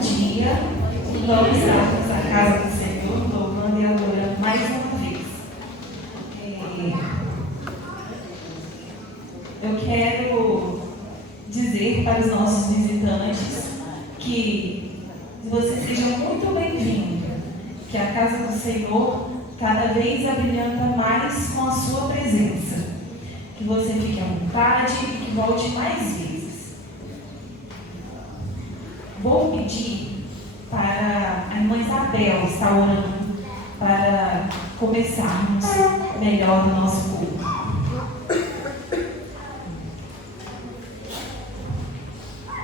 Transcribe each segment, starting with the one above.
dia. Vamos estarmos à casa do Senhor, louvando e adorando mais uma vez. Eu quero dizer para os nossos visitantes que vocês sejam muito bem-vindos, que a casa do Senhor cada vez abrilhanta mais com a sua presença, que você fique à vontade e que volte mais vezes. Vou pedir para a irmã Isabel estar orando para começarmos melhor o nosso culto.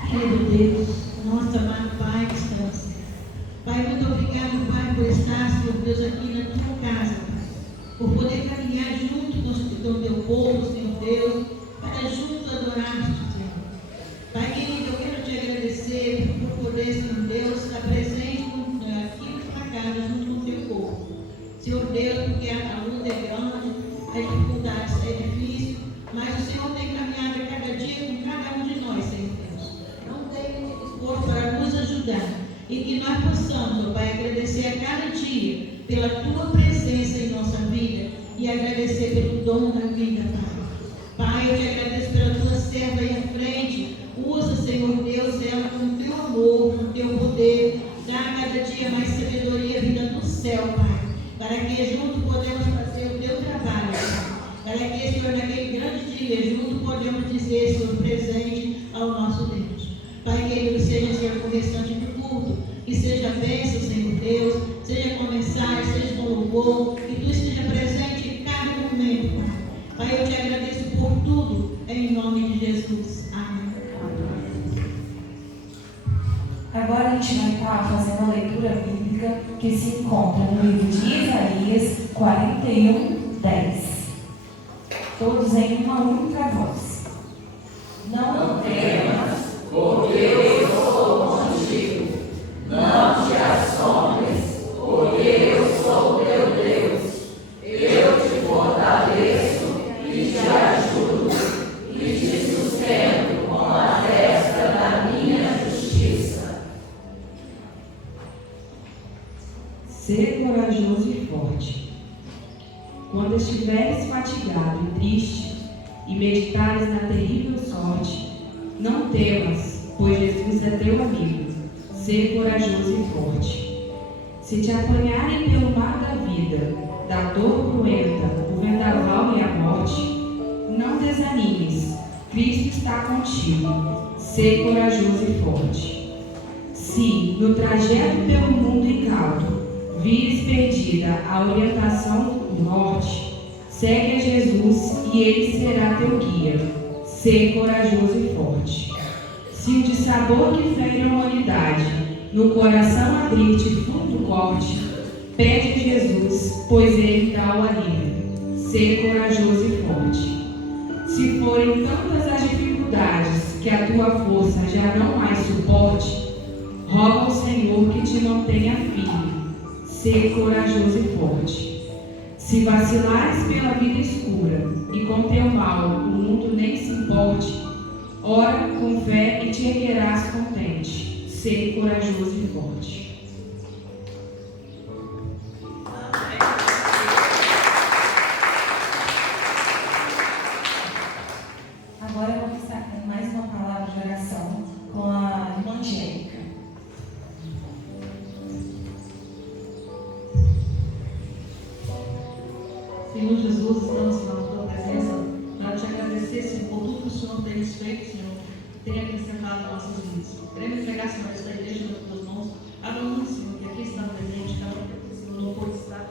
Querido Deus, nosso amado Pai que está no céu. Pai, muito obrigado, Pai, por estar, Senhor Deus, aqui na tua casa, Pai. Por poder caminhar junto com o teu povo, Senhor Deus, para juntos adorar-te, Senhor. Pai querido, eu quero te agradecer por poder, Senhor Deus, estar presente aqui na tua casa, junto com o teu povo. Senhor Deus, porque a luta é grande, a dificuldade é difícil, mas o Senhor tem caminhado a cada dia com cada um de nós, Senhor Deus. Não tem esforço para nos ajudar. E que nós possamos, ó Pai, agradecer a cada dia pela tua presença em nossa vida e agradecer pelo dom da vida, Pai. Pai, eu te agradeço pela tua serva aí à frente. Usa, Senhor Deus, ela com o teu amor, com o teu poder. Dá a cada dia mais sabedoria vinda do céu, Pai. Para que juntos podemos fazer o teu trabalho, Pai. Para que, Senhor, naquele grande dia, juntos podemos dizer, Senhor, presente ao nosso Deus. Pai querido, seja, Senhor, com o restante do culto, que seja bênção, Senhor Deus, seja com mensagem, seja com louvor, que tu esteja presente em cada momento, Pai. Pai, eu te agradeço por tudo, em nome de Jesus. Amém. Agora a gente vai estar fazendo a leitura bíblica que se encontra no livro de Isaías 41:10. Todos em uma única voz. Não temas, porque eu sou contigo. Não te assombres, porque eu sou teu Deus. Eu te fortaleço e te ajudo e te sustento com a destra da minha justiça. Ser corajoso e forte. Quando estiveres fatigado e triste, e meditares na terrível sorte, não temas, pois Jesus é teu amigo. Ser corajoso e forte. Se te apanharem pelo mar da vida, da dor cruenta, o vendaval e a morte, não desanimes, Cristo está contigo. Ser corajoso e forte. Se, no trajeto pelo mundo incauto, vires perdida a orientação do norte, segue a Jesus e ele será teu guia. Ser corajoso e forte. Se o dissabor que fere a humanidade no coração abrir-te fundo corte, pede a Jesus, pois ele dá o alívio. Ser corajoso e forte. Se forem tantas as dificuldades que a tua força já não mais suporte, roga ao Senhor que te mantenha firme. Ser corajoso e forte. Se vacilares pela vida escura e com teu mal o mundo nem se importe, ora com fé e te erguerás contente. Ser corajoso e forte. Agora vamos estar com mais uma palavra de oração com a irmã Angélica. Senhor Jesus, estamos na tua presença para te agradecer, Senhor, por tudo que o Senhor tem feito, Senhor, e tem acrescentado nossas vidas. Queremos entregar, Senhor, esta igreja nas tuas mãos, cada um, Senhor, que aqui está presente, cada um que, Senhor, não pode estar.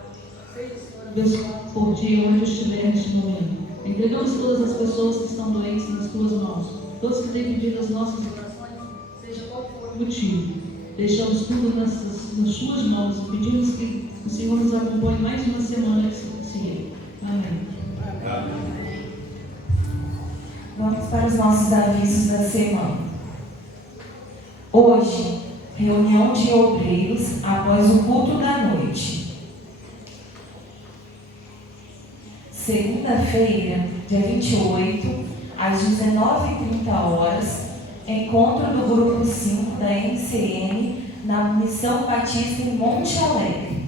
Seja, Senhor, abençoado por ti, onde estiver neste momento. Entregamos todas as pessoas que estão doentes nas tuas mãos, todos que têm pedido as nossas orações, seja qual for o motivo. Deixamos tudo nas suas mãos e pedimos que o Senhor nos acompanhe mais uma semana que se conseguir. Amém. Vamos para os nossos avisos da semana. Hoje, reunião de obreiros após o culto da noite. Segunda-feira, dia 28, às 19h30, encontro do grupo 5 da MCN na Missão Batista em Monte Alegre.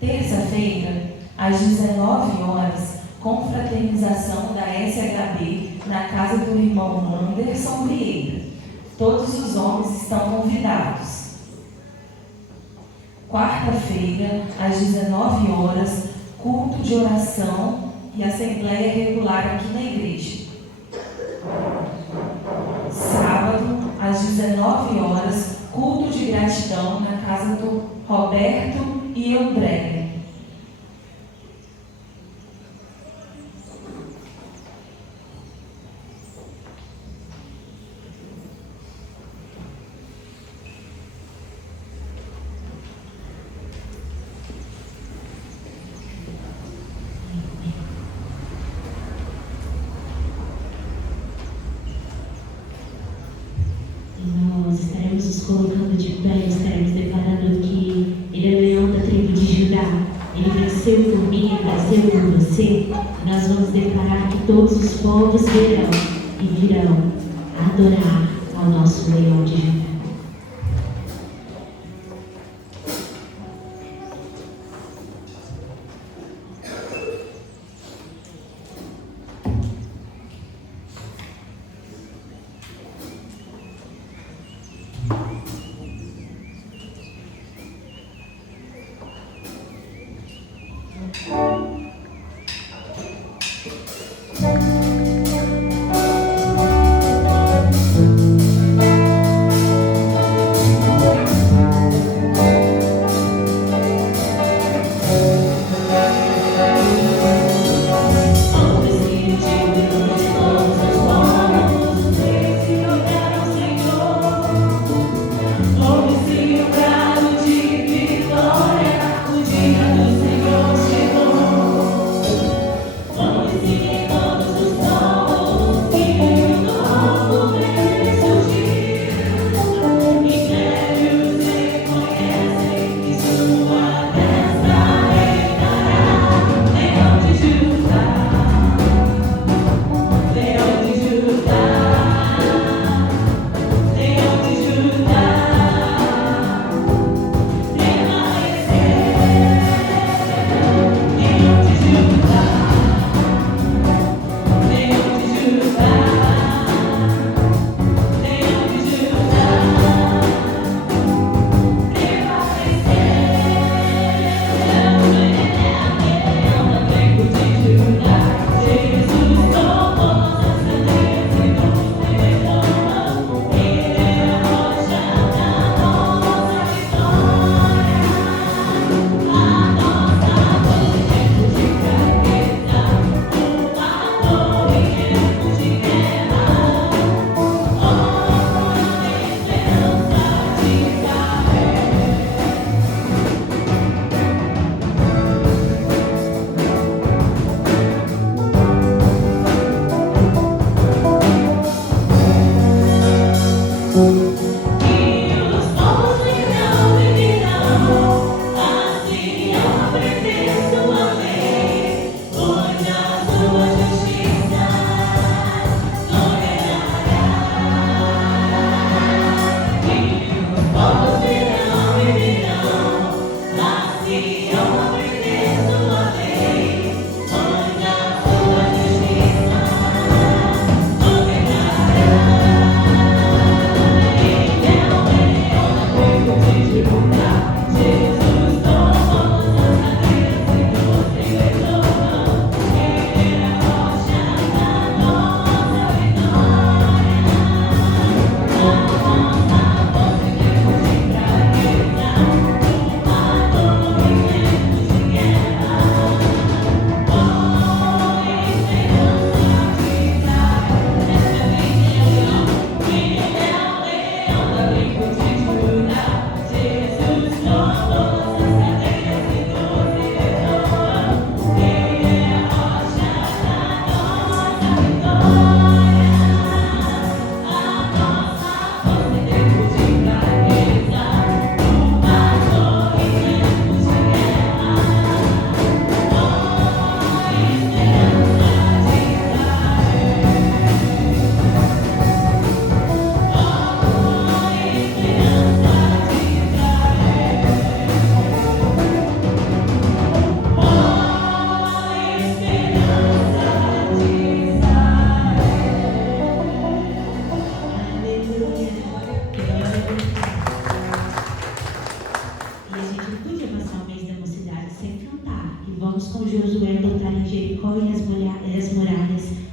Terça-feira, às 19 horas, confraternização da SHB na casa do irmão Anderson Vieira. Todos os homens estão convidados. Quarta-feira, às 19 horas, culto de oração e assembleia regular aqui na igreja. Sábado, às 19 horas, culto de gratidão na casa do Roberto e André. Nós estaremos nos colocando de pé, estaremos declarando que Ele é leão da tribo de Judá. Ele venceu por mim, Ele venceu por você. E nós vamos declarar que todos os povos verão e virão adorar ao nosso leão de Judá.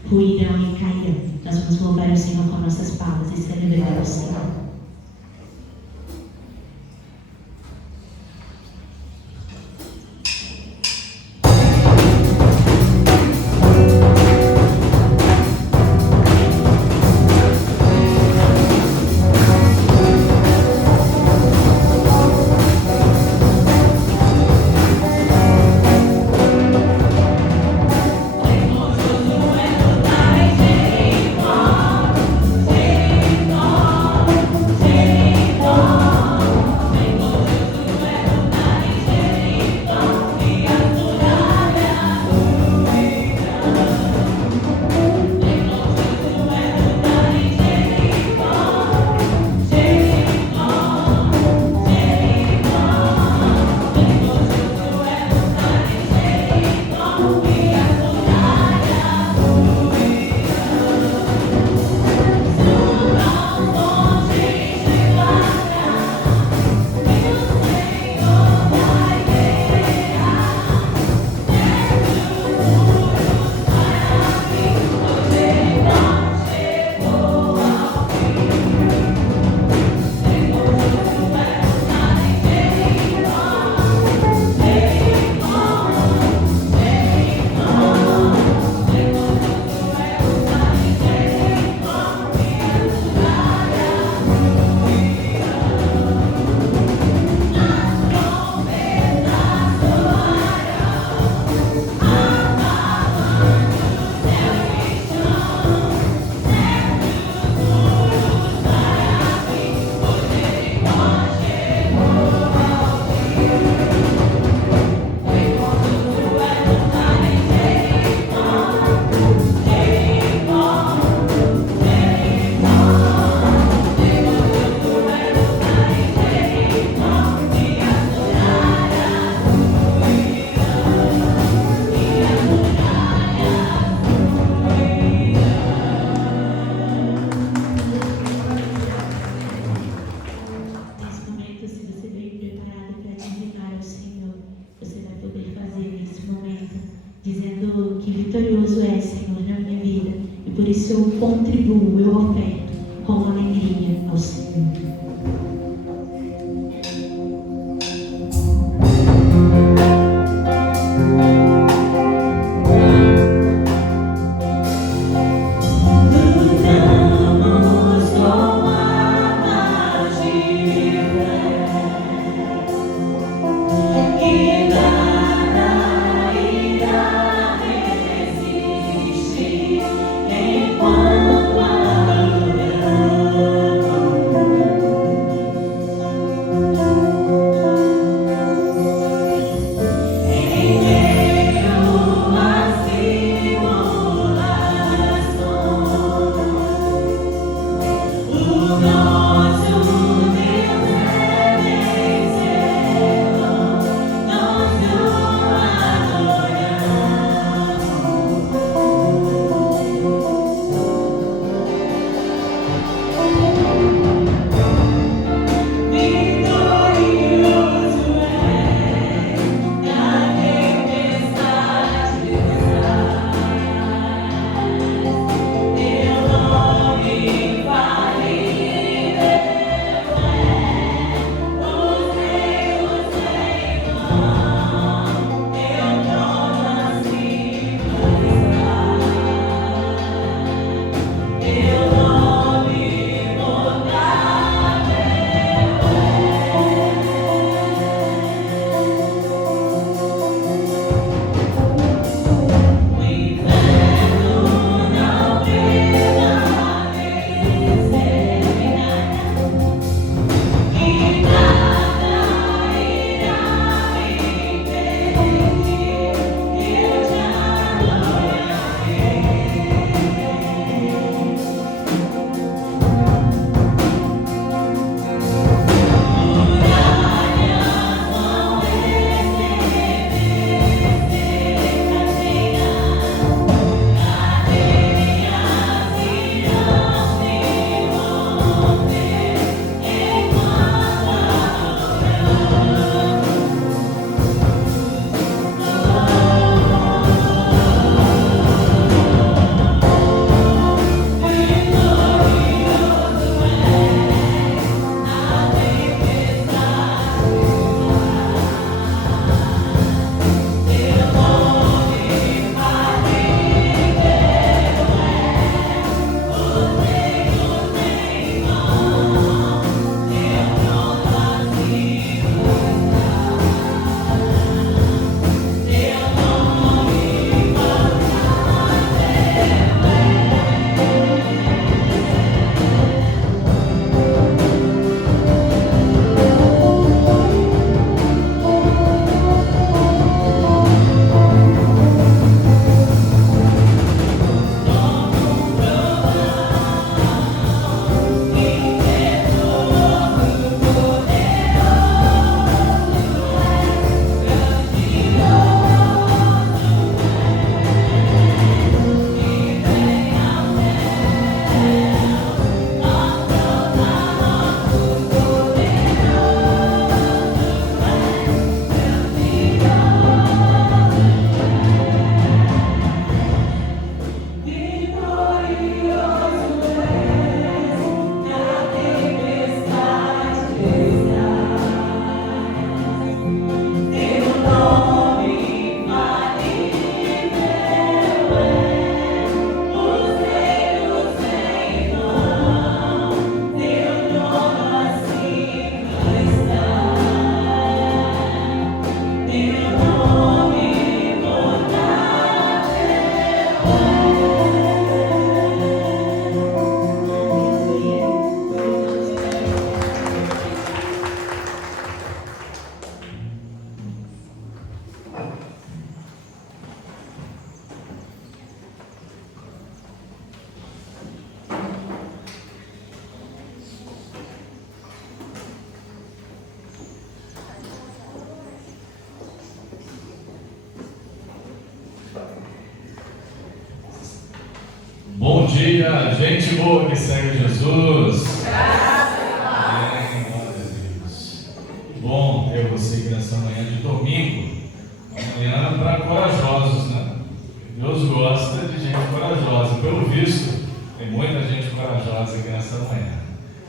ruirão e cairão. Nós vamos louvar o Senhor com nossas palmas e celebrar o Senhor. Dizendo que vitorioso é, Senhor, na minha vida, e por isso eu contribuo, eu oferto com alegria ao Senhor. Enquanto adoramos Bom dia, gente boa que segue Jesus. Amém, glória a Deus. Que bom ter você aqui nessa manhã de domingo. Manhã para corajosos, né? Deus gosta de gente corajosa. Pelo visto, tem muita gente corajosa aqui nessa manhã.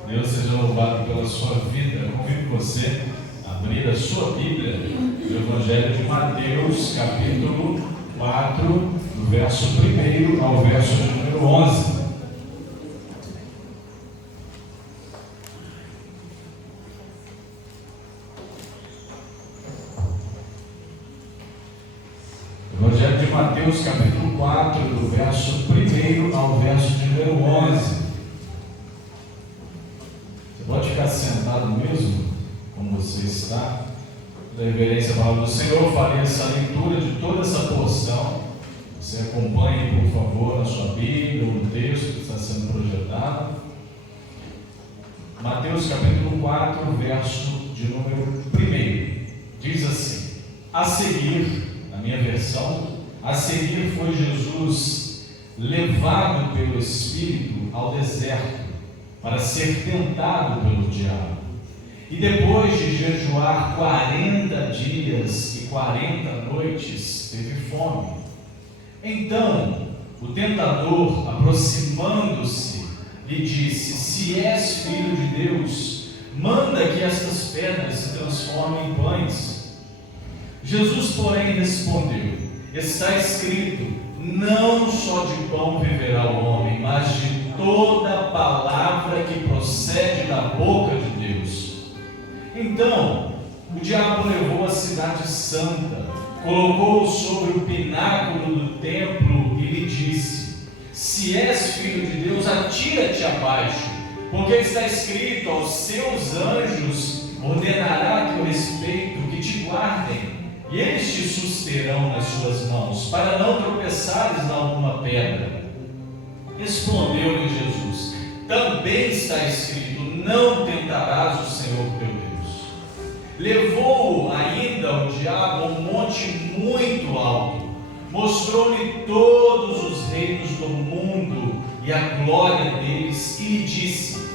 Deus seja louvado pela sua vida. Eu convido você a abrir a sua Bíblia no Evangelho de Mateus, capítulo 4, do verso 1 ao verso de número 11. Evangelho de Mateus, capítulo 4, do verso 1 ao verso de número 11. Você pode ficar sentado mesmo, como você está. Da reverência à palavra do Senhor, eu farei essa leitura de toda essa porção. Você acompanhe, por favor, na sua Bíblia, ou no texto que está sendo projetado. Mateus capítulo 4, verso de número 1. Diz assim: a seguir, na minha versão, a seguir foi Jesus levado pelo Espírito ao deserto para ser tentado pelo diabo. E depois de jejuar 40 dias e 40 noites, teve fome. Então, o tentador, aproximando-se, lhe disse: se és filho de Deus, manda que estas pedras se transformem em pães. Jesus, porém, respondeu: está escrito, não só de pão viverá o homem, mas de toda palavra que procede da boca de Deus. Então, o diabo levou a cidade santa, colocou-o sobre o pináculo do templo e lhe disse: se és filho de Deus, atira-te abaixo, porque está escrito, aos seus anjos ordenará a teu respeito que te guardem, e eles te susterão nas suas mãos, para não tropeçares em alguma pedra. Respondeu-lhe Jesus: também está escrito, não tentarás o Senhor teu Deus. Levou-o ainda o diabo a um monte muito alto, mostrou-lhe todos os reinos do mundo e a glória deles, e lhe disse: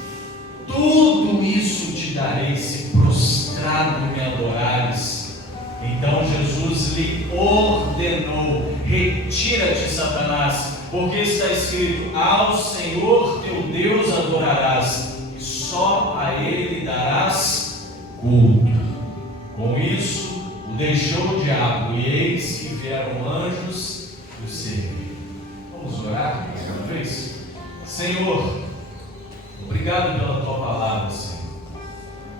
tudo isso te darei se prostrado me adorares. Então Jesus lhe ordenou: retira-te, Satanás, porque está escrito, ao Senhor teu Deus adorarás, e só a Ele darás culto. Com isso, o deixou o diabo, e eis que vieram anjos e o serviram. Vamos orar mais uma vez? Senhor, obrigado pela tua palavra, Senhor.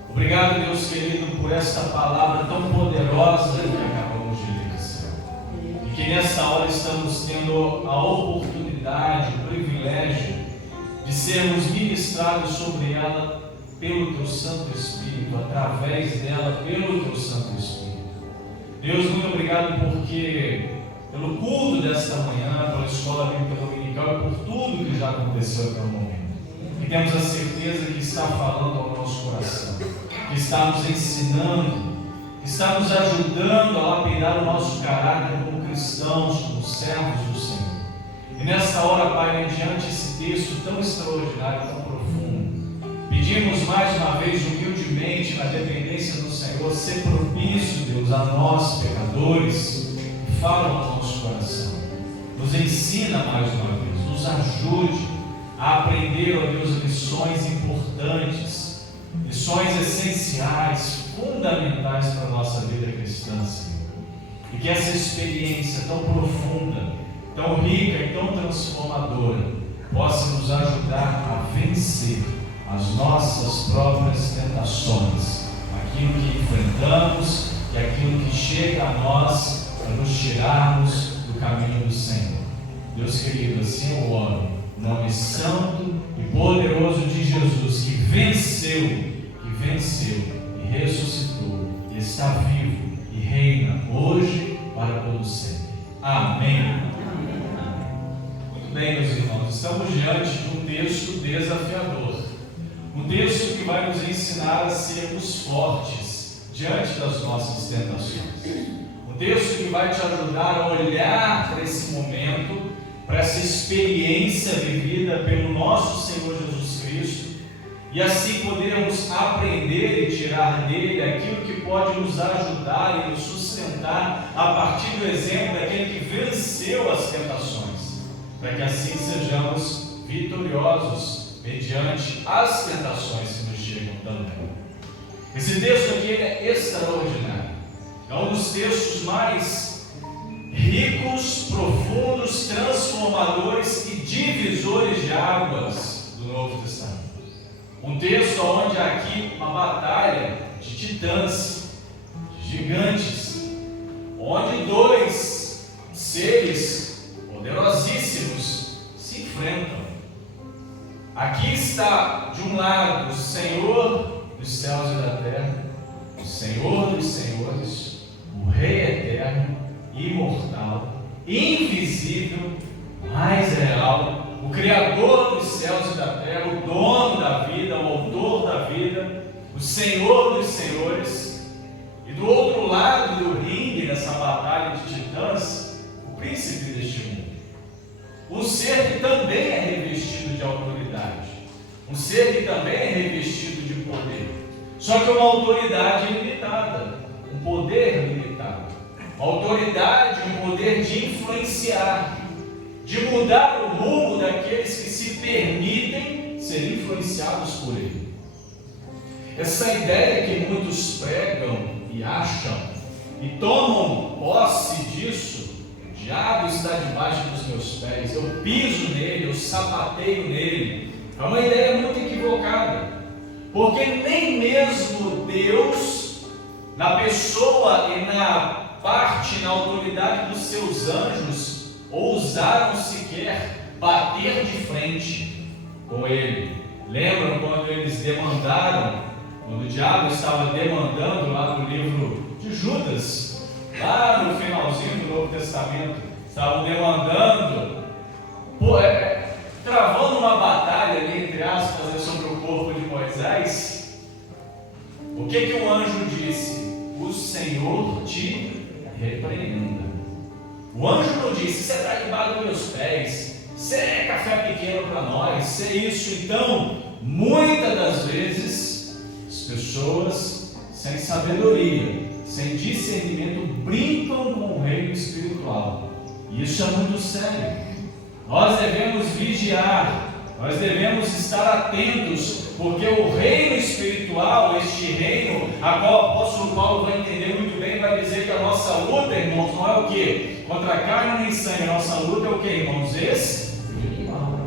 Obrigado, Deus querido, por esta palavra tão poderosa que acabamos de ler, Senhor. E que nesta hora estamos tendo a oportunidade, o privilégio de sermos ministrados sobre ela pelo teu Santo Espírito, através dela, pelo teu Santo Espírito. Deus, muito obrigado porque, pelo culto desta manhã, pela escola bíblica dominical e por tudo que já aconteceu até o momento. E temos a certeza que está falando ao nosso coração, que está nos ensinando, que está nos ajudando a lapidar o nosso caráter como cristãos, como servos do Senhor. E nesta hora, Pai, mediante esse texto tão extraordinário, tão profundo, pedimos mais uma vez, humildemente, na dependência do Senhor, ser propício, Deus, a nós, pecadores, e fala ao nosso coração. Nos ensina mais uma vez, nos ajude a aprender, ó Deus, lições importantes, lições essenciais, fundamentais para a nossa vida cristã, Senhor. E que essa experiência tão profunda, tão rica e tão transformadora possa nos ajudar a vencer as nossas próprias tentações, aquilo que enfrentamos e aquilo que chega a nós para nos tirarmos do caminho do Senhor. Deus querido, assim eu oro, no nome santo e poderoso de Jesus, que venceu e ressuscitou, e está vivo e reina hoje para todo sempre. Amém. Muito bem, meus irmãos, estamos diante de um texto desafiador. Um texto que vai nos ensinar a sermos fortes diante das nossas tentações. Um texto que vai te ajudar a olhar para esse momento, para essa experiência vivida pelo nosso Senhor Jesus Cristo, e assim podermos aprender e tirar dele aquilo que pode nos ajudar e nos sustentar a partir do exemplo daquele que venceu as tentações, para que assim sejamos vitoriosos mediante as tentações que nos chegam também. Esse texto aqui é extraordinário, é um dos textos mais ricos, profundos, transformadores e divisores de águas do Novo Testamento. Um texto onde há aqui uma batalha de titãs, de gigantes, onde dois seres poderosíssimos se enfrentam. Aqui está, de um lado, o Senhor dos céus e da terra, o Senhor dos senhores, o Rei eterno, imortal, invisível, mais real, o Criador dos céus e da terra, o dono da vida, o autor da vida, o Senhor dos senhores. E do outro lado do ringue, dessa batalha de titãs, o príncipe deste mundo, um ser que também é revestido de autoridade, um ser que também é revestido de poder, só que uma autoridade limitada, um poder limitado, uma autoridade, um poder de influenciar, de mudar o rumo daqueles que se permitem ser influenciados por ele. Essa ideia que muitos pregam e acham e tomam posse disso: o diabo está debaixo dos meus pés, eu piso nele, eu sapateio nele, é uma ideia muito equivocada, porque nem mesmo Deus, na pessoa e na parte, na autoridade dos seus anjos, ousaram sequer bater de frente com ele. Lembram quando eles demandaram, quando o diabo estava demandando lá no livro de Judas, lá no finalzinho do Novo Testamento, estavam demandando, travando uma batalha ali, entre aspas, sobre o corpo de Moisés. O que o anjo disse? O Senhor te repreenda. O anjo não disse: você está debaixo dos meus pés, você é café pequeno para nós, você é isso. Então, muitas das vezes, as pessoas sem sabedoria, sem discernimento, brincam com o reino espiritual. E isso é muito sério. Nós devemos vigiar, nós devemos estar atentos, porque o reino espiritual, este reino, a qual o apóstolo Paulo vai entender muito bem, vai dizer que a nossa luta, irmãos, não é o quê? Contra a carne nem sangue. A nossa luta é o quê, irmãos? Espiritual.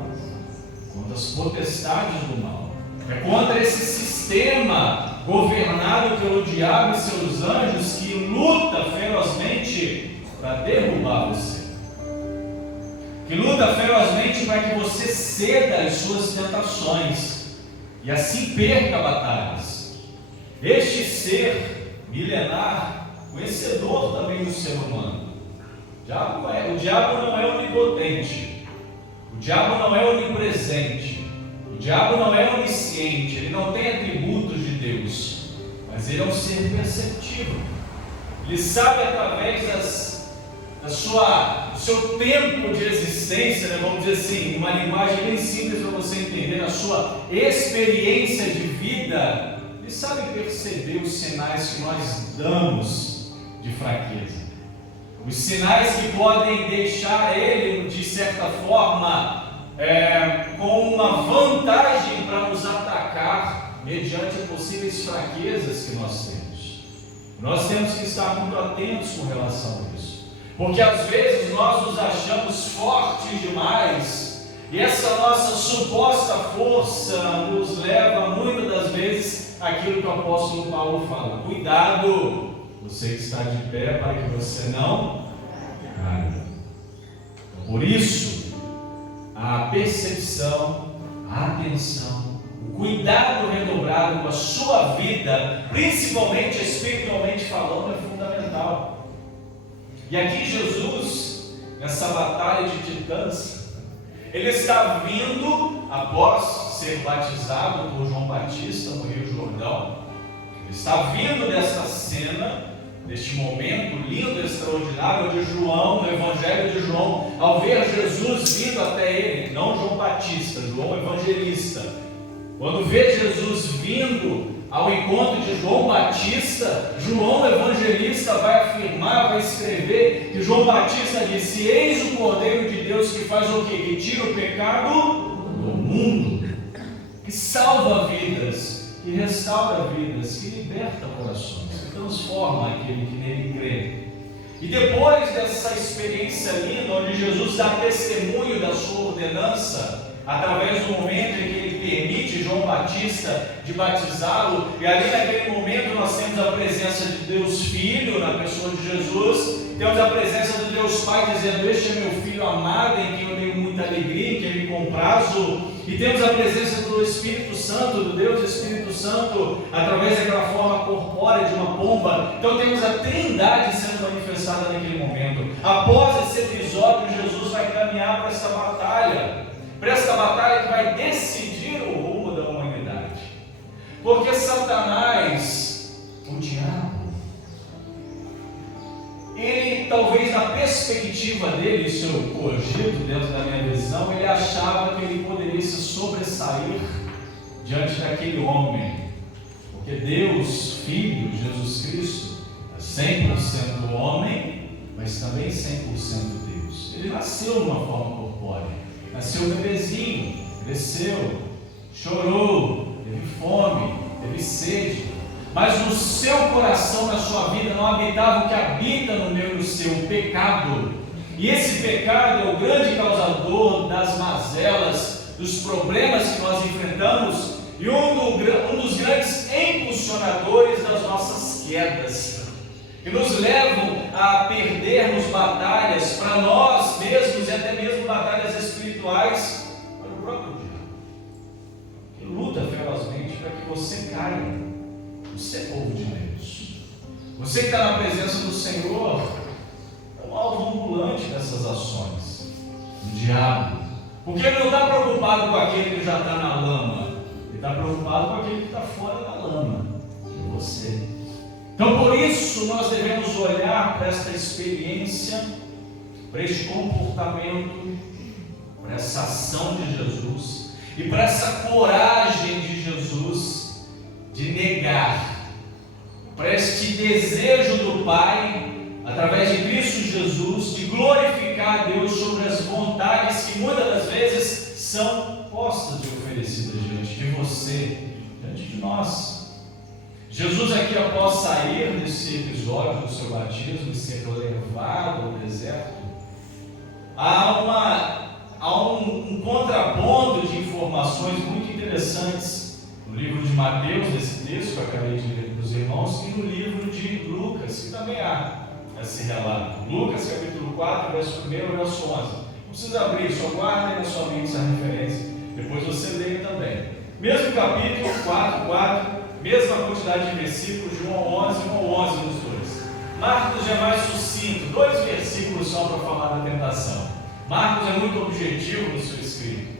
Contra as potestades do mal. É contra esse sistema governado pelo diabo e seus anjos que luta ferozmente para derrubar você. Que luta ferozmente para que você ceda às suas tentações e assim perca batalhas. Este ser milenar, conhecedor também do ser humano, o diabo não é onipotente, o diabo não é onipresente, o diabo não é onisciente, ele não tem atributos de Deus, mas ele é um ser perceptivo. Ele sabe através do seu tempo de existência, né, vamos dizer assim, uma linguagem bem simples para você entender, na sua experiência de vida, ele sabe perceber os sinais que nós damos de fraqueza, os sinais que podem deixar ele, de certa forma, com uma vantagem para nos atacar mediante possíveis fraquezas que nós temos. Nós temos que estar muito atentos com relação a isso, porque às vezes nós nos achamos fortes demais e essa nossa suposta força nos leva muitas das vezes àquilo que o apóstolo Paulo fala: cuidado, você que está de pé, para que você não caia. Por isso, a percepção, a atenção, o cuidado redobrado com a sua vida, principalmente espiritualmente falando, é fundamental. E aqui Jesus, nessa batalha de titãs, ele está vindo após ser batizado por João Batista no Rio Jordão. Ele está vindo dessa cena neste momento lindo, extraordinário, de João, no Evangelho de João, ao ver Jesus vindo até ele, não João Batista, João Evangelista, quando vê Jesus vindo ao encontro de João Batista, João Evangelista vai afirmar, vai escrever que João Batista disse: eis o Cordeiro de Deus que faz o quê? Que tira o pecado do mundo, que salva vidas, que restaura vidas, que liberta corações, que transforma aquele que nele crê. E depois dessa experiência linda, onde Jesus dá testemunho da sua ordenança, através do momento em que ele permite João Batista de batizá-lo, e ali naquele momento nós temos a presença de Deus Filho, na pessoa de Jesus, temos a presença de Deus Pai dizendo: este é meu Filho amado, em quem eu tenho muita alegria, em quem me comprazo, e temos a presença do Espírito Santo, do Deus Espírito Santo, através daquela forma corpórea de uma pomba. Então temos a Trindade sendo manifestada naquele momento. Após esse episódio, Jesus vai caminhar para essa batalha que vai decidir o rumo da humanidade. Porque Satanás, o diabo, ele talvez na perspectiva dele, isso eu cogito dentro da minha visão, ele achava que ele poderia se sobressair diante daquele homem. Porque Deus, Filho, Jesus Cristo, é 100% homem, mas também 100% Deus. Ele nasceu de uma forma corpórea. Nasceu bebezinho, cresceu, chorou, teve fome, teve sede, mas no seu coração, na sua vida, não habitava o que habita no meu e no seu, o pecado. E esse pecado é o grande causador das mazelas, dos problemas que nós enfrentamos e um dos grandes impulsionadores das nossas quedas, que nos levam a perdermos batalhas para nós mesmos e até mesmo batalhas espirituais para o próprio diabo, que luta ferozmente para que você caia. Você é povo de Deus, você que está na presença do Senhor é um alvo ambulante dessas ações do diabo, porque ele não está preocupado com aquele que já está na lama, ele está preocupado com aquele que está fora da lama, que é você. Então, por isso, nós devemos olhar para esta experiência, para este comportamento, para essa ação de Jesus e para essa coragem de Jesus de negar, para este desejo do Pai, através de Cristo Jesus, de glorificar a Deus sobre as vontades que muitas das vezes são postas e oferecidas diante de você, diante de nós. Jesus aqui, após sair desse episódio do seu batismo e ser levado ao deserto, há um contraponto de informações muito interessantes no livro de Mateus, nesse texto que eu acabei de ler para os irmãos, e no livro de Lucas, que também há esse relato. Lucas, capítulo 4, verso 1 e verso 11. Não precisa abrir, só guarda aí na sua mente essa referência, depois você lê também. Mesmo capítulo 4, mesma quantidade de versículos, de 1 ao 11 nos dois. Marcos é mais sucinto, 2 versículos só para falar da tentação. Marcos é muito objetivo no seu escrito.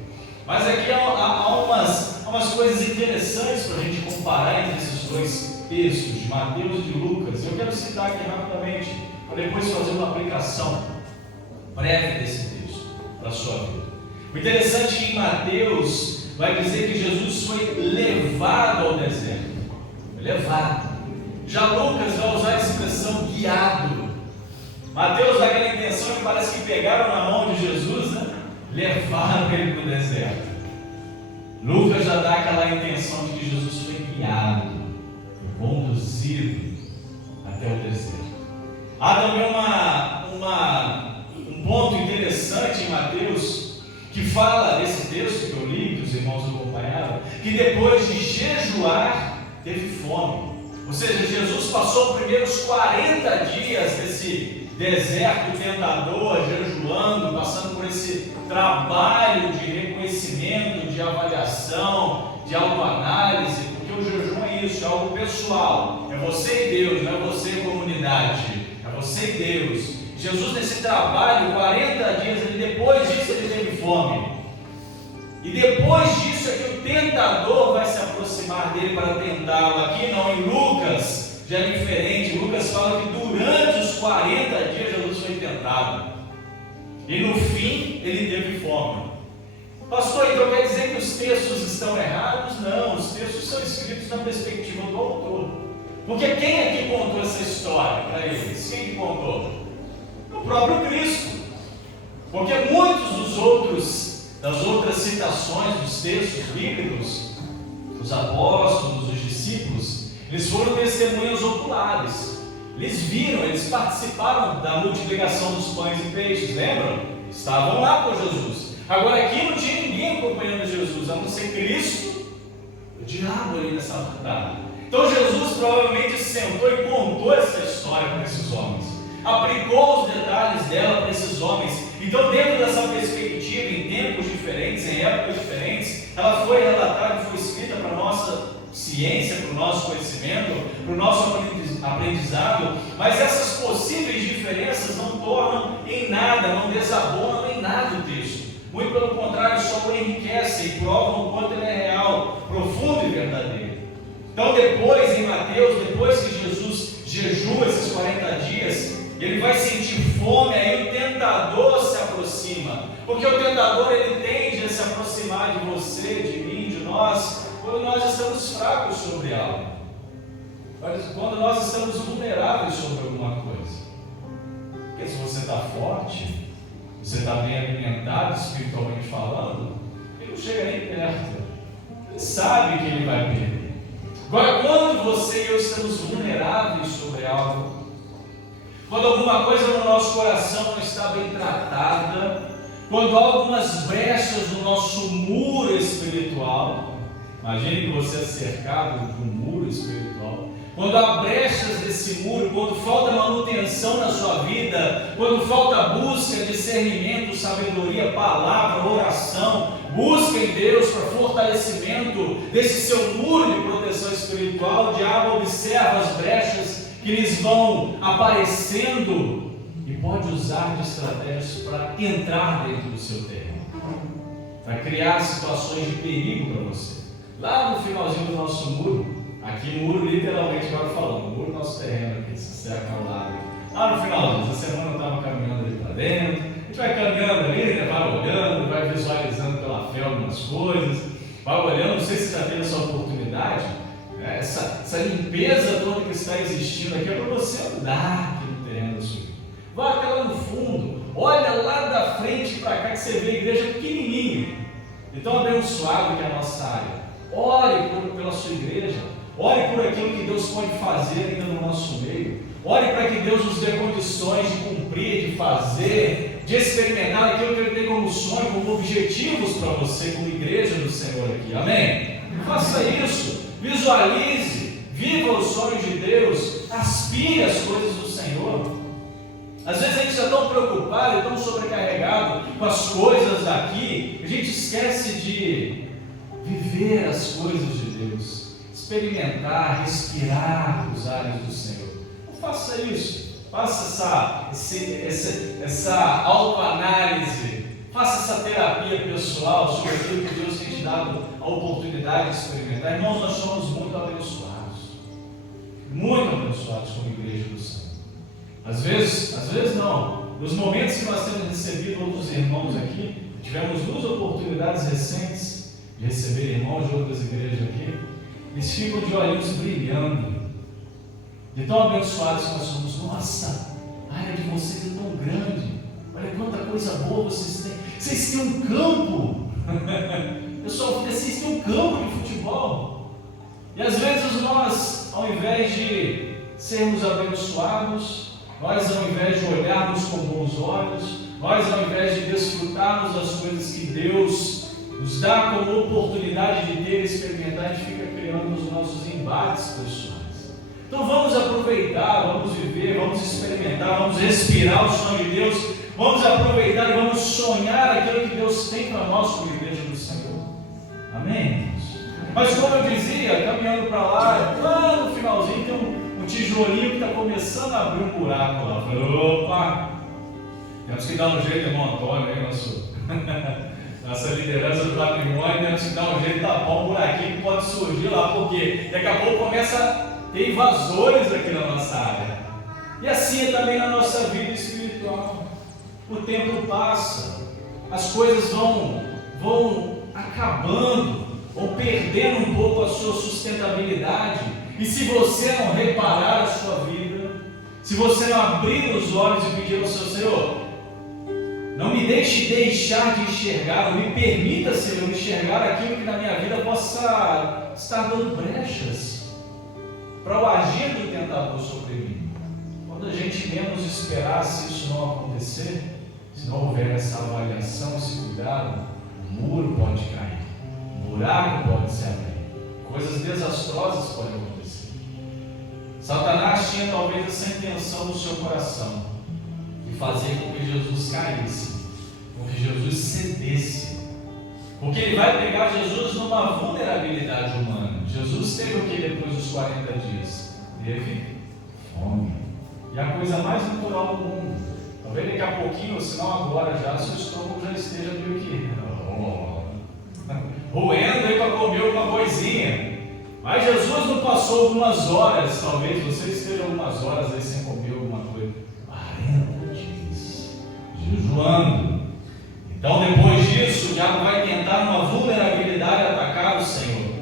Mas aqui há umas coisas interessantes para a gente comparar entre esses dois textos, de Mateus e de Lucas. Eu quero citar aqui rapidamente, para depois fazer uma aplicação breve desse texto para a sua vida. O interessante é que em Mateus vai dizer que Jesus foi levado ao deserto. Levado. Já Lucas vai usar a expressão guiado. Mateus dá aquela intenção que parece que pegaram na mão de Jesus, né? Levaram ele para o deserto. Lucas já dá aquela intenção de que Jesus foi guiado, foi conduzido até o deserto. Há também um ponto interessante em Mateus que fala desse texto que eu li, que os irmãos acompanharam, que depois de jejuar, teve fome. Ou seja, Jesus passou os primeiros 40 dias desse deserto tentador, jejuando, passando por esse trabalho de reconhecimento, de avaliação, de autoanálise, porque o jejum é isso, é algo pessoal, é você e Deus, não é você e comunidade, é você e Deus. Jesus, nesse trabalho, 40 dias, depois disso ele teve fome. E depois disso é que o tentador vai se aproximar dele para tentá-lo. Aqui não, em Lucas, já é diferente. Lucas fala que durante os 40 dias Jesus foi tentado. E no fim ele teve fome. Pastor, então quer dizer que os textos estão errados? Não, os textos são escritos na perspectiva do autor. Porque quem é que contou essa história para eles? Quem que contou? O próprio Cristo. Porque muitos das outras citações dos textos bíblicos, os apóstolos, os discípulos, eles foram testemunhas oculares. Eles viram, eles participaram da multiplicação dos pães e peixes, lembram? Estavam lá com Jesus. Agora aqui não tinha ninguém acompanhando Jesus, a não ser Cristo, o diabo ali nessa batalha. Então Jesus provavelmente sentou e contou essa história para esses homens, aplicou os detalhes dela para esses homens. Então, dentro dessa perspectiva, em tempos diferentes, em épocas diferentes, ela foi relatada e foi escrita para a nossa ciência, para o nosso conhecimento, para o nosso aprendizado. Mas essas possíveis diferenças não tornam em nada, não desabonam em nada o texto. Muito pelo contrário, só o enriquecem e provam o quanto ele é real, profundo e verdadeiro. Então depois, em Mateus, depois que Jesus jejua esses 40 dias, ele vai sentir fome, aí o tentador se aproxima. Porque o tentador, ele tende a se aproximar de você, de mim, de nós, quando nós estamos fracos sobre algo. Quando nós estamos vulneráveis sobre alguma coisa. Porque se você está forte, você está bem alimentado, espiritualmente falando, ele não chega nem perto. Ele sabe que ele vai perder. Agora, quando você e eu estamos vulneráveis sobre algo, quando alguma coisa no nosso coração não está bem tratada, quando há algumas brechas no nosso muro espiritual, imagine que você é cercado de um muro espiritual. Quando há brechas desse muro, quando falta manutenção na sua vida, quando falta busca, discernimento, sabedoria, palavra, oração, busca em Deus para fortalecimento desse seu muro de proteção espiritual, o diabo observa as brechas que lhes vão aparecendo e pode usar de estratégias para entrar dentro do seu terreno, para criar situações de perigo para você. Lá no finalzinho do nosso muro, aqui muro literalmente agora falando, muro do nosso terreno aqui, se cerca ao lado. Lá no finalzinho, essa semana eu estava caminhando ali para dentro, a gente vai caminhando ali, né, vai olhando, vai visualizando pela fé algumas coisas, vai olhando, não sei se você já teve essa oportunidade, né, essa limpeza toda que está existindo aqui é para você andar aqui no terreno da sua vida. Vai até lá no fundo, olha lá da frente para cá que você vê a igreja pequenininha, então abençoado que é a nossa área. Ore pela sua igreja, ore por aquilo que Deus pode fazer ainda no nosso meio, ore para que Deus nos dê condições de cumprir, de fazer, de experimentar aquilo que Ele tem como sonho, como objetivos para você, como igreja do Senhor aqui, amém? Faça isso, visualize, viva os sonhos de Deus, aspire as coisas do Senhor. Às vezes a gente está tão preocupado, tão sobrecarregado com as coisas daqui, a gente esquece de viver as coisas de Deus, experimentar, respirar os ares do Senhor. Não faça isso, faça essa autoanálise, faça essa terapia pessoal sobre aquilo que Deus tem te dado a oportunidade de experimentar. Irmãos, nós somos muito abençoados como igreja do Senhor. Às vezes não, nos momentos que nós temos recebido outros irmãos aqui, tivemos 2 oportunidades recentes de receber irmãos de outras igrejas aqui, eles ficam de olhinhos brilhando, de tão abençoados que nós somos. Nossa, a área de vocês é tão grande, olha quanta coisa boa vocês têm um campo, pessoal, vocês têm um campo de futebol, e às vezes nós, ao invés de sermos abençoados, nós ao invés de olharmos com bons olhos, nós ao invés de desfrutarmos das coisas que Deus nos dá como oportunidade de ter e experimentar, a gente fica criando os nossos embates pessoais. Então vamos aproveitar, vamos viver, vamos experimentar, vamos respirar o sonho de Deus, vamos aproveitar e vamos sonhar aquilo que Deus tem para nós como igreja do Senhor. Amém? Mas como eu dizia, caminhando para lá no finalzinho tem um tijolinho que está começando a abrir um buraco lá. Opa! Temos que dar um jeito, irmão Antônio, aí, nossa liderança do patrimônio, temos que dar um jeito de tapar um buraquinho que pode surgir lá, porque daqui a pouco começa a tem invasores aqui na nossa área. E assim é também na nossa vida espiritual. O tempo passa, as coisas vão acabando, vão perdendo um pouco a sua sustentabilidade. E se você não reparar a sua vida, se você não abrir os olhos e pedir ao seu Senhor, não me deixe deixar de enxergar, não me permita, Senhor, enxergar aquilo que na minha vida possa estar dando brechas para o agir do tentador sobre mim. Quando a gente menos esperar, se isso não acontecer, se não houver essa avaliação, esse cuidado, o muro pode cair, o buraco pode se abrir, coisas desastrosas podem acontecer. Satanás tinha talvez essa intenção no seu coração, de fazer com que Jesus caísse, com que Jesus cedesse, porque ele vai pegar Jesus numa vulnerabilidade humana. Jesus teve o que depois dos 40 dias? Teve fome. E a coisa mais natural do mundo. Talvez daqui a pouquinho, ou se não agora já, seu estômago já esteja meio que roendo aí para comer alguma coisinha. Mas Jesus não passou algumas horas, talvez você esteja algumas horas aí sem comer alguma coisa. 40 dias, jejuando. Então depois disso, o diabo vai tentar numa vulnerabilidade atacar o Senhor.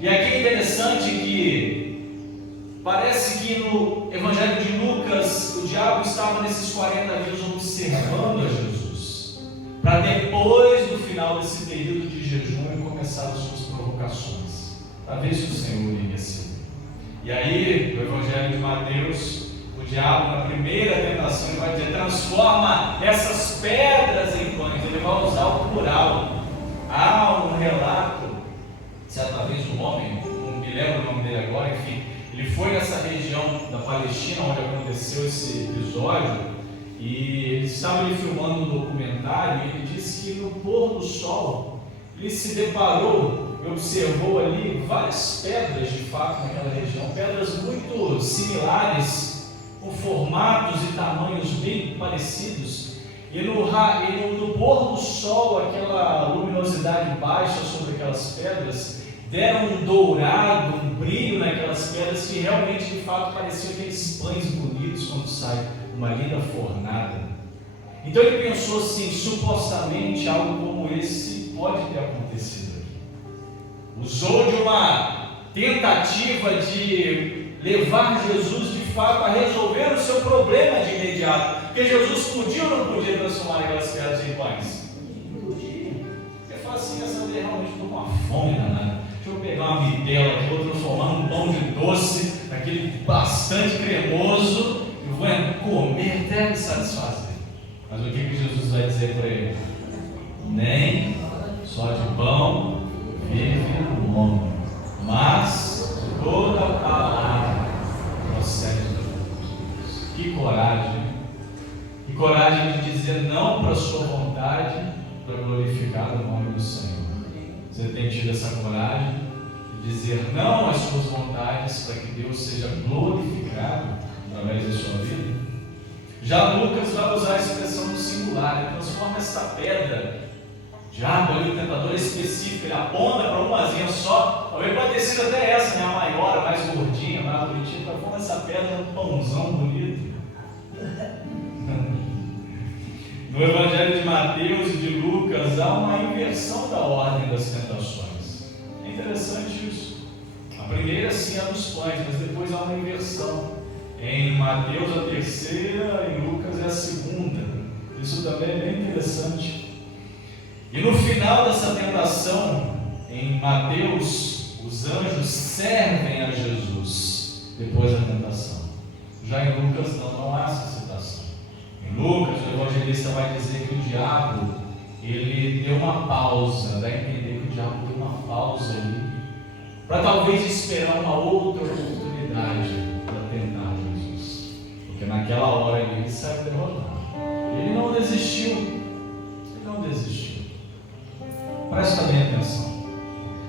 E aqui é interessante que parece que no Evangelho de Lucas, o diabo estava nesses 40 dias observando a Jesus, para depois do final desse período de jejum começar as suas provocações, para ver se o Senhor iria seguir. E aí, no Evangelho de Mateus, o diabo, na primeira tentação, ele vai dizer: transforma essas pedras em pães. Ele vai usar o plural. Há um relato, certa vez um homem, não me lembro o nome dele agora, enfim, ele foi nessa região da Palestina onde aconteceu esse episódio, e ele estava ali filmando um documentário, e ele disse que no pôr do sol ele se deparou e observou ali várias pedras de fato naquela região, pedras muito similares, com formatos e tamanhos bem parecidos, e no pôr do sol, aquela luminosidade baixa sobre aquelas pedras deram um dourado, um brilho naquelas pedras que realmente de fato pareciam aqueles pães bonitos quando sai uma linda fornada. Então ele pensou assim: supostamente algo como esse pode ter acontecido aqui. Usou de uma tentativa de levar Jesus de fato a resolver o seu problema de imediato, porque Jesus podia ou não podia transformar aquelas pedras em pães? Podia. Porque fala assim: essa vez realmente estou com uma fome danada, deixa eu pegar uma vitela aqui, vou transformar num pão de doce, aquele bastante cremoso, e vou comer até me satisfazer. Mas o que Jesus vai dizer para ele? Nem só de pão vive o homem, mas toda a palavra procede de Deus. Que coragem! Que coragem de dizer não para a sua vontade, para glorificar o nome do Senhor. Você tem tido essa coragem de dizer não às suas vontades para que Deus seja glorificado através da sua vida? Já Lucas vai usar a expressão no singular: ele transforma esta pedra. Diabo ali, o tentador específico, ele aponta para umazinha só, talvez pode ter sido até essa, né? A maior, a mais gordinha, a mais bonitinha, transforma essa pedra num pãozão bonito. No Evangelho de Mateus e de Lucas há uma inversão da ordem das tentações. É interessante isso. A primeira sim é a dos pães, mas depois há uma inversão. Em Mateus a terceira, em Lucas é a segunda. Isso também é bem interessante. E no final dessa tentação, em Mateus, os anjos servem a Jesus depois da tentação. Já em Lucas não há essa citação. Em Lucas, o evangelista vai dizer que o diabo, ele deu uma pausa, dá a entender que o diabo deu uma pausa ali, para talvez esperar uma outra oportunidade para tentar Jesus. Porque naquela hora ele saiu derrotado. Ele não desistiu. Ele não desistiu. Presta bem atenção.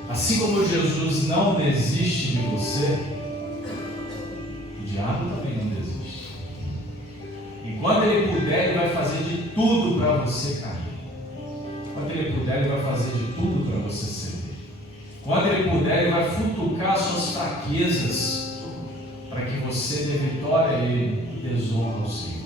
Assim como Jesus não desiste de você, o diabo também não desiste. Enquanto ele puder, ele vai fazer de tudo para você cair. Enquanto ele puder, ele vai fazer de tudo para você ceder. Quando ele puder, ele vai futucar suas fraquezas para que você dê vitória a Ele e desonra ao Senhor.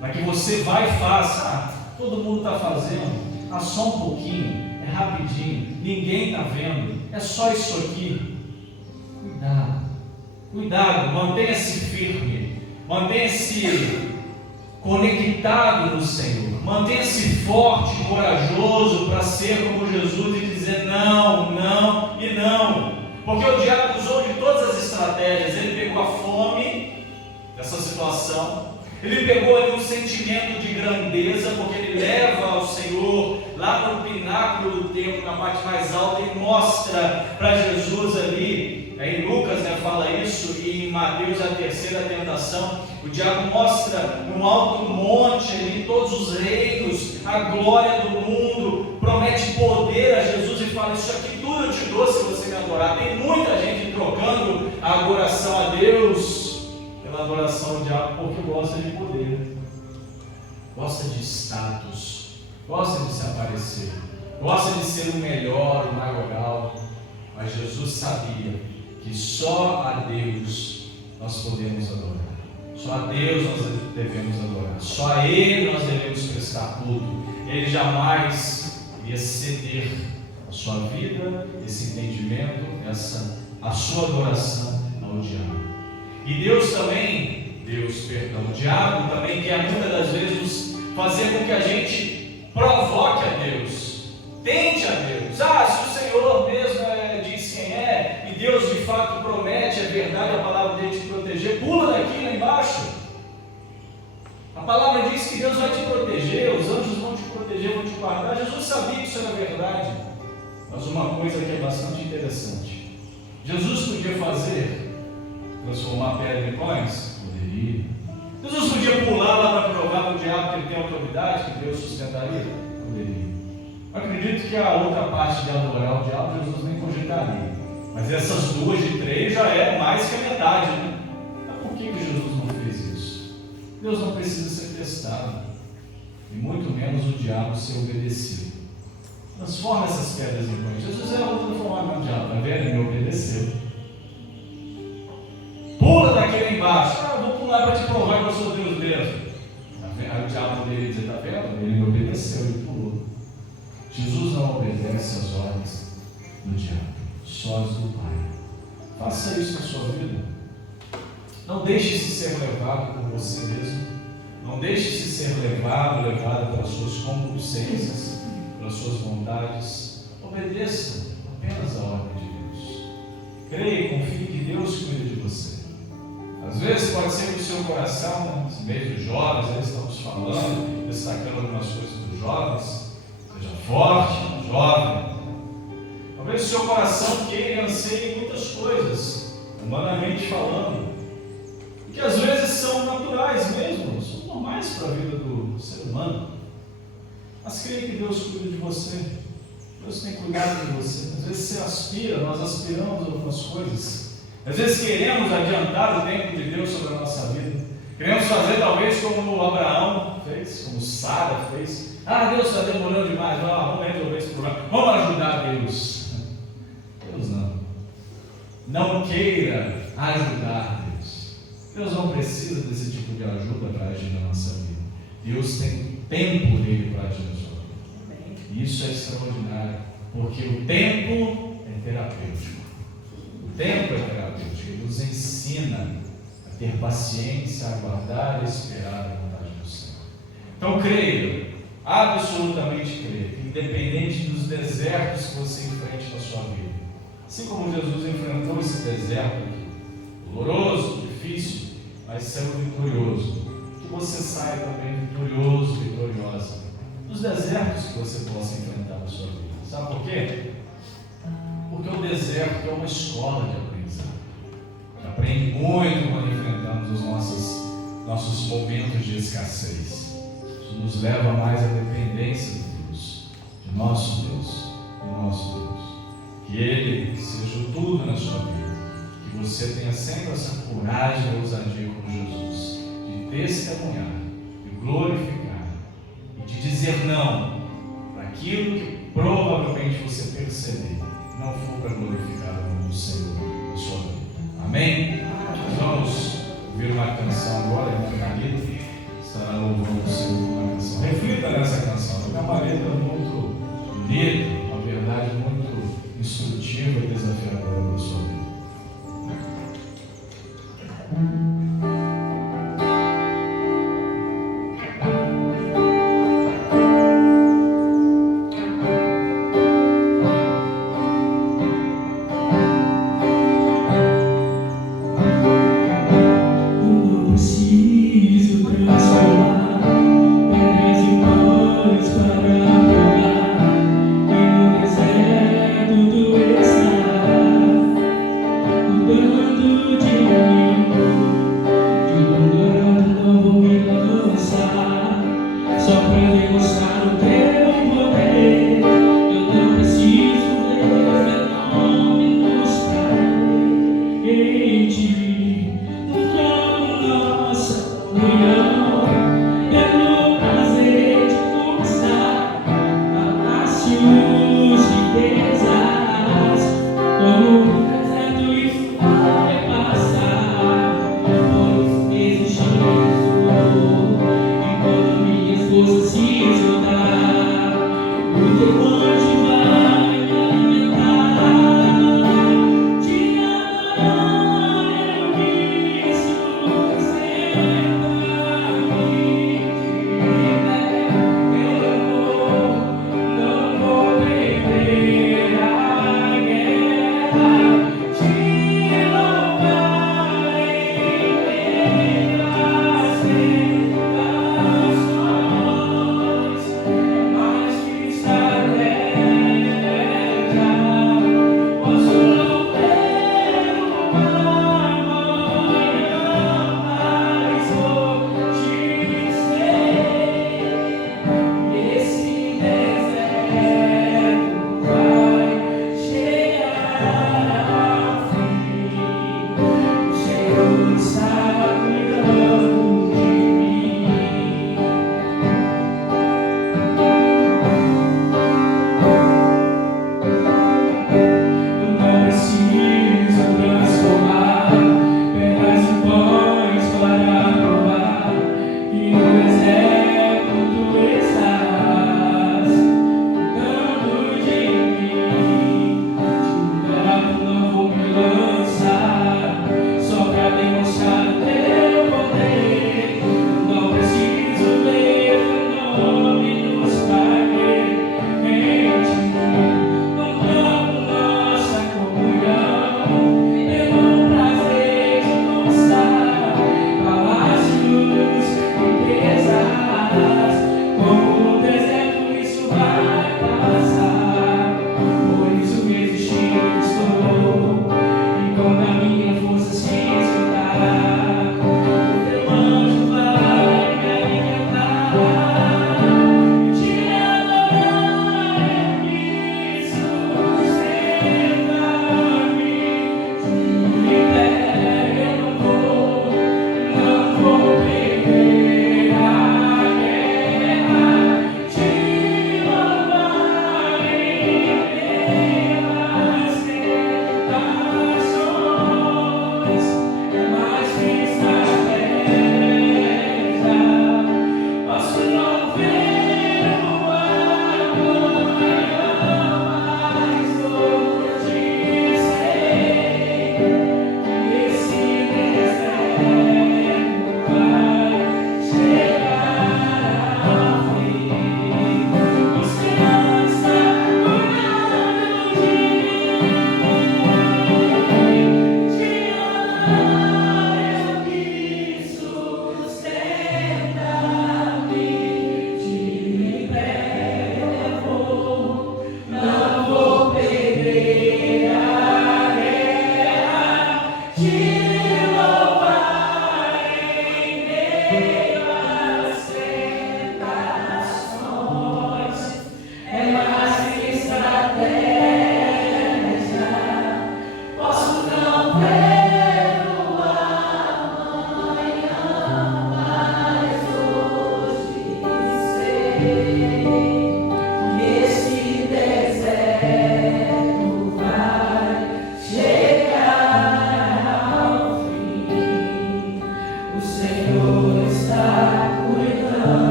Para que você vá e faça, todo mundo está fazendo, só um pouquinho, é rapidinho, ninguém está vendo, é só isso aqui. Cuidado, mantenha-se firme, mantenha-se conectado no Senhor, mantenha-se forte, corajoso para ser como Jesus e dizer não, não e não, porque o diabo usou de todas as estratégias. Ele pegou a fome dessa situação, ele pegou ali um sentimento de grandeza, porque ele leva ao Senhor lá no pináculo do templo, na parte mais alta, e mostra para Jesus ali, em Lucas fala isso, e em Mateus a terceira tentação, o diabo mostra no alto monte ali todos os reinos, a glória do mundo, promete poder a Jesus e fala: isso aqui tudo eu te dou se você me adorar. Tem muita gente trocando a adoração a Deus pela adoração ao diabo, porque gosta de poder, gosta de status, gosta de se aparecer, gosta de ser o melhor, o mais legal. Mas Jesus sabia que só a Deus nós podemos adorar, só a Deus nós devemos adorar, só a Ele nós devemos prestar culto. Ele jamais iria ceder a sua vida, esse entendimento, a sua adoração ao diabo. E o diabo também quer muitas das vezes fazer com que a gente provoque a Deus, tente a Deus. Se o Senhor mesmo diz quem é, e Deus de fato promete, é verdade, a palavra dele te proteger, pula daqui lá embaixo. A palavra diz que Deus vai te proteger, os anjos vão te proteger, vão te guardar. Jesus sabia que isso era verdade. Mas uma coisa que é bastante interessante: Jesus podia transformar pedra em pães? Poderia. Jesus podia pular lá para provar para o diabo que ele tem autoridade, que Deus sustentaria? Poderia. Eu acredito que a outra parte de adorar o diabo, Jesus nem cogitaria. Mas essas 2 de 3 já é mais que a metade, né? Então por que Jesus não fez isso? Deus não precisa ser testado, e muito menos o diabo ser obedecido. Transforma essas pedras em pães. Jesus é o transformador do diabo, está vendo? Ele me obedeceu. Pula daquele embaixo. Eu vou pular para te provar que eu sou Deus mesmo. Aí o diabo poderia dizer: está vendo? Ele me obedeceu, ele pulou. Jesus não obedece às ordens do diabo, só as do Pai. Faça isso na sua vida. Não deixe-se ser levado por você mesmo. Não deixe-se ser levada pelas suas concupiscências, pelas suas vontades. Obedeça apenas a ordem de Deus. Creia e confie que Deus cuida de você. Às vezes pode ser que o seu coração, nesse meio dos jovens, aí estamos falando, destacando algumas coisas dos jovens, seja forte, jovem. Talvez o seu coração queira e anseie muitas coisas, humanamente falando, que às vezes são naturais mesmo, são normais para a vida do ser humano. Mas creia que Deus cuida de você. Deus tem cuidado de você. Às vezes você aspira, nós aspiramos a algumas coisas. Às vezes queremos adiantar o tempo de Deus sobre a nossa vida. Queremos fazer talvez como Abraão fez, como Sara fez. Deus está demorando demais, vamos resolver esse problema. Vamos ajudar Deus. Deus não. Não queira ajudar Deus. Deus não precisa desse tipo de ajuda para agir na nossa vida. Deus tem tempo dele para agir na sua vida. E isso é extraordinário, porque o tempo é terapêutico. O tempo é terapêutico. Ele nos ensina a ter paciência, a aguardar e esperar a vontade do Senhor. Então creia, absolutamente creia, independente dos desertos que você enfrente na sua vida. Assim como Jesus enfrentou esse deserto aqui, doloroso, difícil, mas sendo vitorioso. Que você saia também vitorioso, vitoriosa dos desertos que você possa enfrentar na sua vida. Sabe por quê? Porque o deserto é uma escola de aprendizado. Aprende muito quando enfrentamos os nossos momentos de escassez. Isso nos leva mais à dependência de Deus, de nosso Deus, do nosso Deus. Que Ele seja o tudo na sua vida. Que você tenha sempre essa coragem e ousadia como Jesus, de testemunhar, de glorificar e de dizer não para aquilo que provavelmente você perceber não for para glorificar o nome do Senhor na sua vida. Amém? Nós vamos ouvir uma canção agora, que a Marita estará louvando o Senhor com uma canção. Reflita nessa canção, é uma letra muito bonita, uma verdade muito instrutiva e desafiadora para a sua vida. Preciso transformar pedras e pães para provar.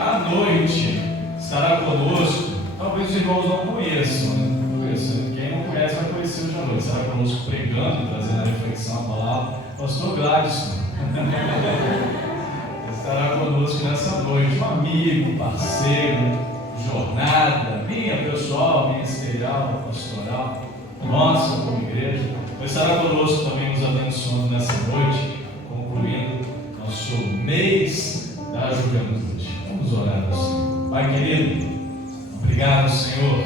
à noite, estará conosco. Talvez os irmãos não conheçam, né? Quem não conhece vai conhecer hoje à noite. Estará conosco pregando, trazendo a reflexão, a palavra. Pastor Gladson estará conosco nessa noite. Um amigo, parceiro, jornada, minha pessoal, ministerial, pastoral, nossa como igreja. Estará conosco também nos abençoando nessa noite, concluindo nosso mês da juventude. Vamos orar ao Senhor. Pai querido, obrigado, Senhor,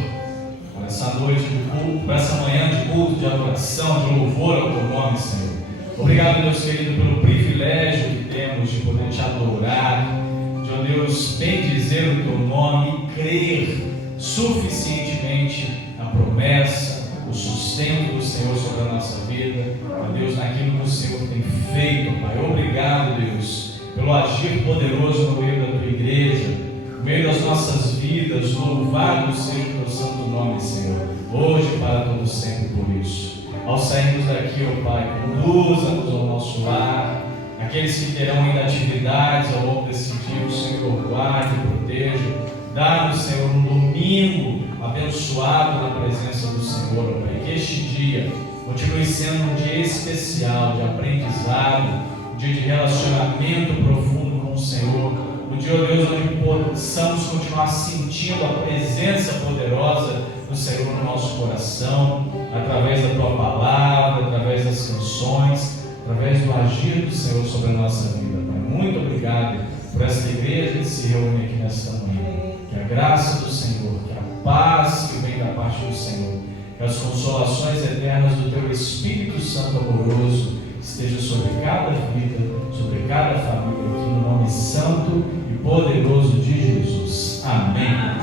por essa noite de culto, por essa manhã de culto, de adoração, de louvor ao teu nome, Senhor. Obrigado, Deus querido, pelo privilégio que temos de poder te adorar, de, ó Deus, bendizer o teu nome e crer suficientemente na promessa, o sustento do Senhor sobre a nossa vida, ó Deus, naquilo que o Senhor tem feito, Pai. Obrigado, Deus, pelo agir poderoso no meio da tua igreja, no meio das nossas vidas. Louvado seja o teu santo nome, Senhor, hoje e para todo sempre por isso. Ao sairmos daqui, ó Pai, conduza-nos ao nosso lar. Aqueles que terão ainda atividades ao longo desse dia, o Senhor guarde e proteja. Dá-nos, Senhor, um domingo abençoado na presença do Senhor, ó Pai. Que este dia continue sendo um dia especial de aprendizado, um dia de relacionamento profundo com o Senhor. Um dia, ó Deus, onde possamos continuar sentindo a presença poderosa do Senhor no nosso coração, através da tua palavra, através das canções, através do agir do Senhor sobre a nossa vida, Pai. Muito obrigado por esta igreja que se reúne aqui nesta manhã. Que a graça do Senhor, que a paz que vem da parte do Senhor, que as consolações eternas do teu Espírito Santo amoroso esteja sobre cada vida, sobre cada família, aqui no nome santo e poderoso de Jesus. Amém.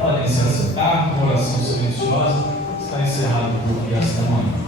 Podem se assentar com oração silenciosa. Está encerrado o culto desta manhã.